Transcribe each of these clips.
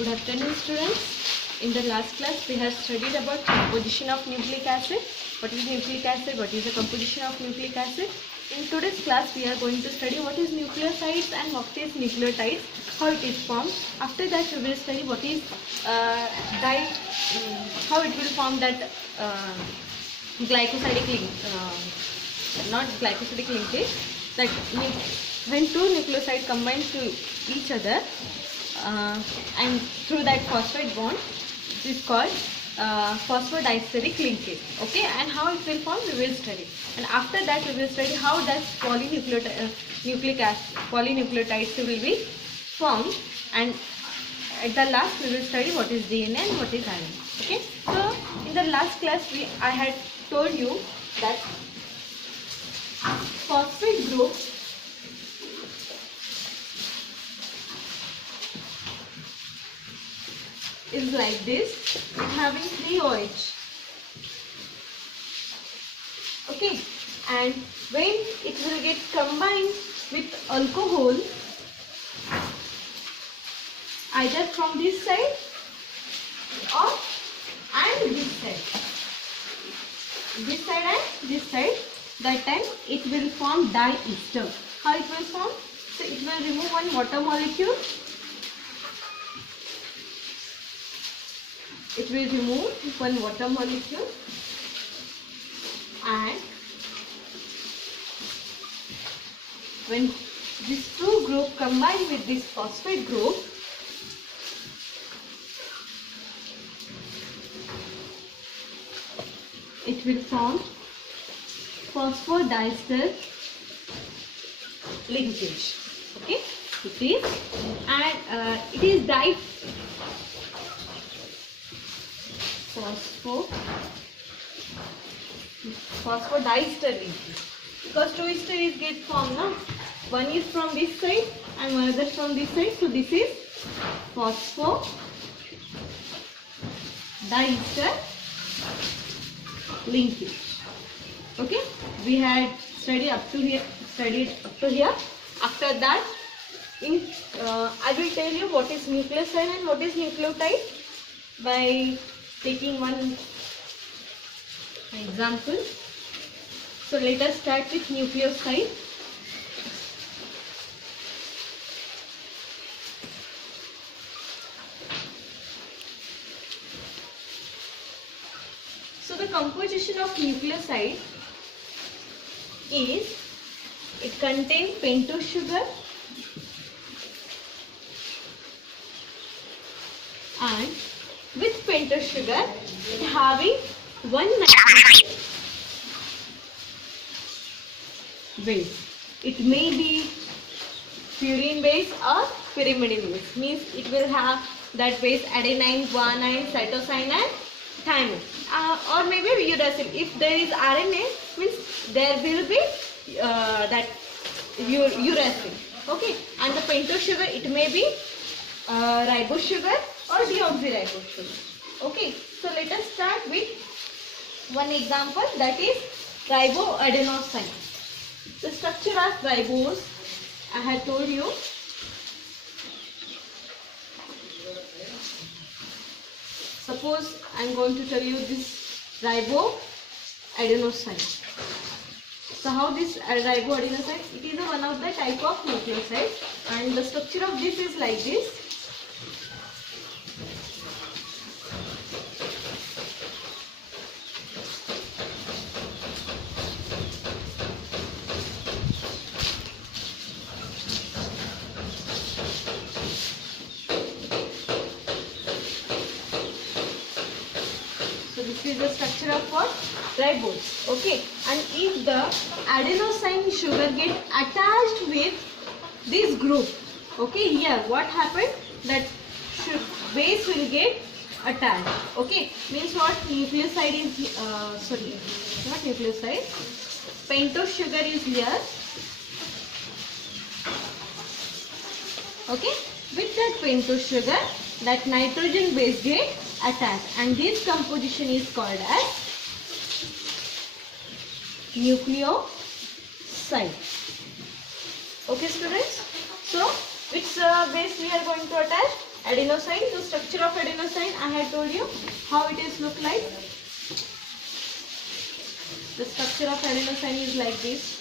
Good afternoon, students. In the last class, we have studied about composition of nucleic acid. What is nucleic acid? What is the composition of nucleic acid? In today's class, we are going to study what is nucleosides and what is nucleotides, how it is formed. After that, we will study what is how it will form that glycosidic link, not glycosidic linkage. That when two nucleosides combine to each other. And through that phosphate bond, it is called phosphodiesterase linkage. Okay, and how it will form, we will study. And after that, we will study how does polynucleotides will be formed. And at the last, we will study what is DNA and what is RNA. Okay, so in the last class, I had told you that phosphate group is like this, having 3 OH. Okay, and when it will get combined with alcohol, either from this side or and this side and this side, that time it will form diester. How it will form? So it will remove one water molecule. It will remove one water molecule, and when these two group combine with this phosphate group, it will form phosphodiester linkage. Okay, it is, and it is phosphodiester linkage, because two ester is get formed now. One is from this side and one other from this side, so this is phosphodiester linkage. Okay, we had studied up to here. After that, I will tell you what is nucleoside and what is nucleotide by taking one example. So let us start with nucleoside. So the composition of nucleoside is, it contains pentose sugar and with pentose sugar having one nitrogen base. It may be purine base or pyrimidine base. Means it will have that base adenine, guanine, cytosine and thymine. Or maybe uracil. If there is RNA, means there will be that uracil. Okay, and the pentose sugar, it may be ribose sugar or deoxyribose sugar. Okay, so let us start with one example, that is riboadenosine. The structure of ribose, I had told you. Suppose I am going to tell you this riboadenosine. So how this riboadenosine? It is one of the type of nucleoside, and the structure of this is like this. This is the structure of what? Ribose. Okay, and if the adenosine sugar get attached with this group, okay, here what happened? That base will get attached. Okay, means what? Nucleoside is sorry, not nucleoside. Pentose sugar is here. Okay, with that pentose sugar, that nitrogen base get attached, and this composition is called as nucleoside. Okay, students. So, which base we are going to attach? adenosine. The structure of adenosine, I had told you how it is look like. The structure of adenosine is like this.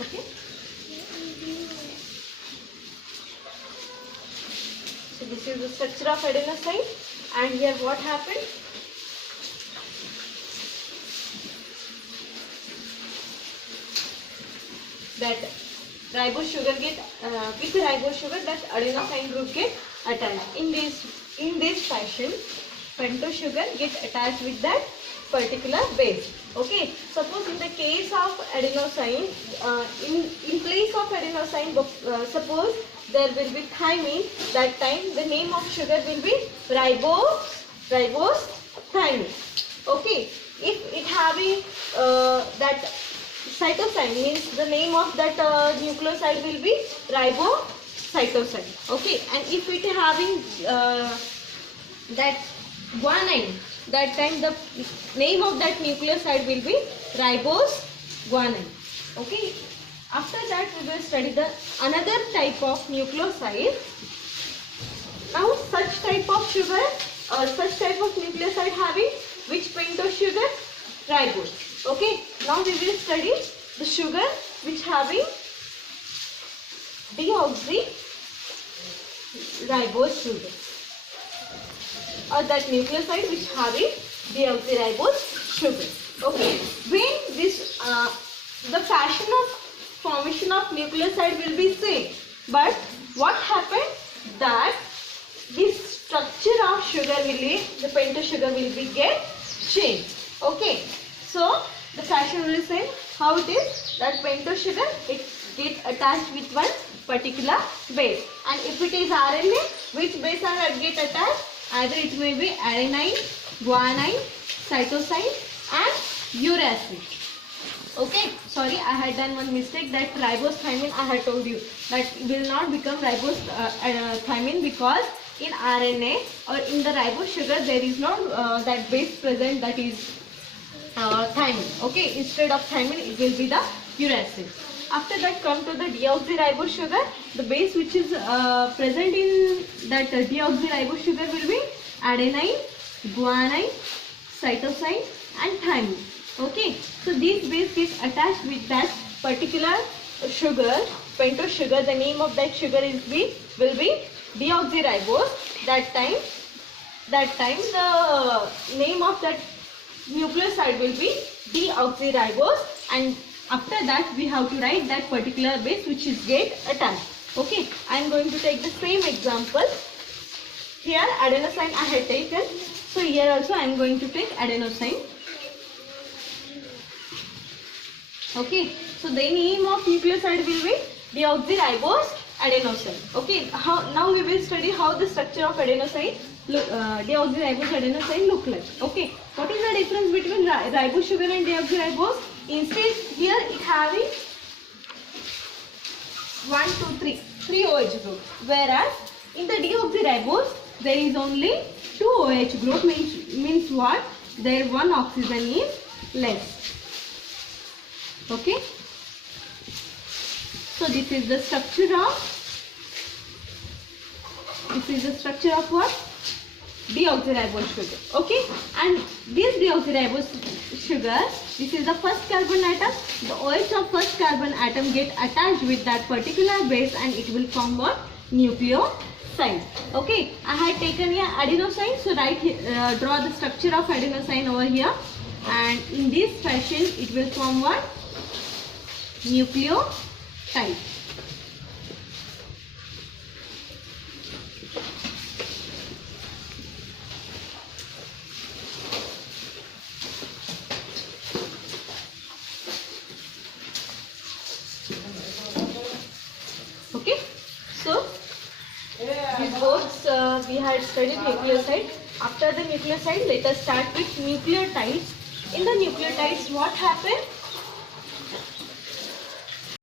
Okay. So this is the structure of adenosine, and here what happened? That ribose sugar get with ribose sugar, that adenosine group get attached. In this fashion, pentose sugar get attached with that particular base. Okay. Suppose in the case of adenosine, in place of adenosine, suppose there will be thymine. That time the name of sugar will be ribose thymine. Okay. If it having that cytosine, means the name of that nucleoside will be ribocytosine. Okay. And if it having that guanine, that time the name of that nucleoside will be ribose guanine. Okay. After that we will study the another type of nucleoside. Now such type of sugar or such type of nucleoside having which pentose sugar? Ribose. Okay. Now we will study the sugar which having deoxyribose sugar, or that nucleoside which having deoxyribose sugar. Okay. When this the fashion of formation of nucleoside will be same, but what happened that this structure of sugar will be, the pentose sugar will be get changed. Okay. So the fashion will be same. How it is that pentose sugar, it get attached with one particular base, and if it is RNA, which base are get attached? Either it may be adenine, guanine, cytosine and uracil. Okay. Sorry, I had done one mistake, that ribose thymine I had told you that will not become ribose thymine, because in RNA or in the ribose sugar there is no that base present, that is thymine. Okay. Instead of thymine it will be the uracil. After that come to the deoxyribose sugar. The base which is present in that deoxyribose sugar will be adenine, guanine, cytosine and thymine. Okay. So these base get attached with that particular sugar, pentose sugar. The name of that sugar will be deoxyribose. That time the name of that nucleoside will be deoxyribose, and after that we have to write that particular base which is get attached. Okay. I am going to take the same example. Here adenosine I had taken, so here also I am going to take adenosine. Okay. So the name of nucleoside will be deoxyribose adenosine. Okay. Now we will study how the structure of adenosine deoxyribose adenosine look like. Okay. What is the difference between ribose sugar and deoxyribose? Instead here it having 1, 2, 3 OH group, whereas in the deoxyribose there is only 2 OH group. Means what? There one oxygen is less. Okay. So this is the structure of what? Deoxyribose sugar. Okay. And this deoxyribose sugar, this is the first carbon atom. The OH of first carbon atom get attached with that particular base, and it will form what? Nucleoside. Okay. I had taken here adenosine, so draw the structure of adenosine over here, and in this fashion it will form what? Nucleotide. We had studied nucleoside. After the nucleoside, let us start with nucleotides. In the nucleotides, what happened?